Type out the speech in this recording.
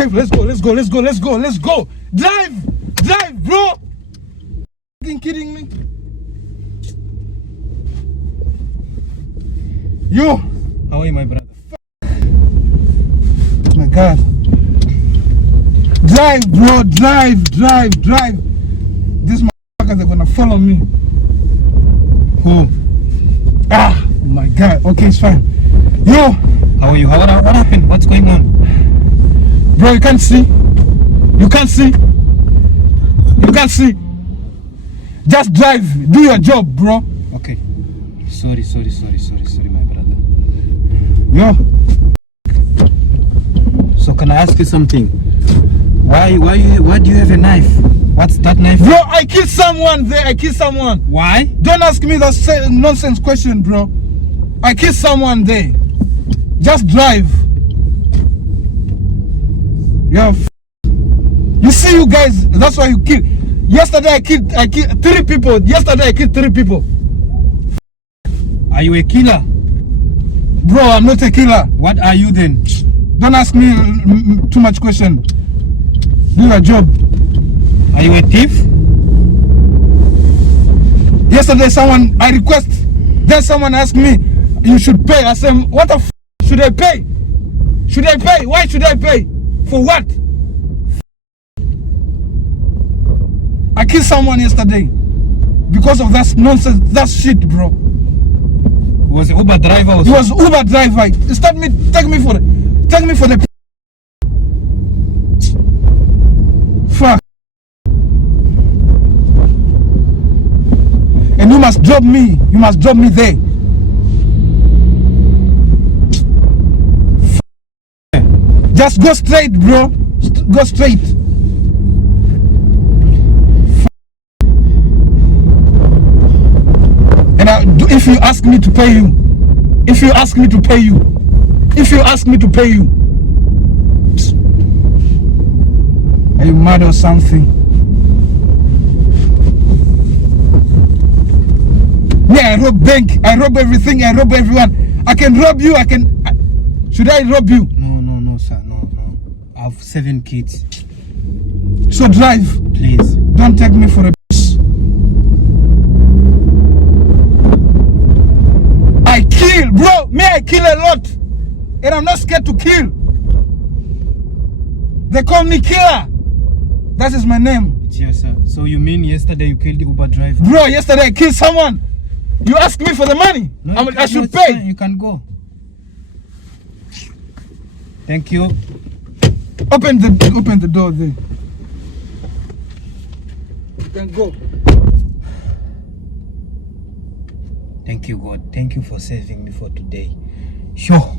Drive, let's go. Drive, bro. You kidding me? Yo. How are you, my brother? Oh my God. Drive, bro. Drive. These motherfuckers are gonna follow me. Who? Oh my God. Okay, it's fine. Yo. How are you? What happened? What's going on? Bro, you can't see. Just drive. Do your job, bro. Okay. Sorry, my brother. Yo. So can I ask you something? Why do you have a knife? What's that knife? Bro, I killed someone there. Why? Don't ask me that nonsense question, bro. I killed someone there. Just drive. Yo. You see, you guys, that's why you kill. Yesterday I killed 3 people. Are you a killer? Bro, I'm not a killer. What are you then? Don't ask me too much question. Do your job. Are you a thief? Yesterday then someone asked me, you should pay. I said, what the f should I pay? Why should I pay? For what? I killed someone yesterday because of that nonsense, that shit, bro. Was it Uber driver or He was Uber driver. Take me for the fuck. And you must drop me. There. Just go straight, bro. Go straight. And if you ask me to pay you, are you mad or something? Yeah, I rob bank, I rob everything, I rob everyone. I can rob you, should I rob you? No, sir, no. I have 7 kids. So drive. Please. Don't take me for a bitch. I kill, bro. I kill a lot. And I'm not scared to kill. They call me killer. That is my name. Yes, sir. So you mean yesterday you killed the Uber driver? Bro, yesterday I killed someone. You asked me for the money. No, I should pay. Fine. You can go. Thank you. Open the door there. You can go. Thank you, God. Thank you for saving me for today. Sure.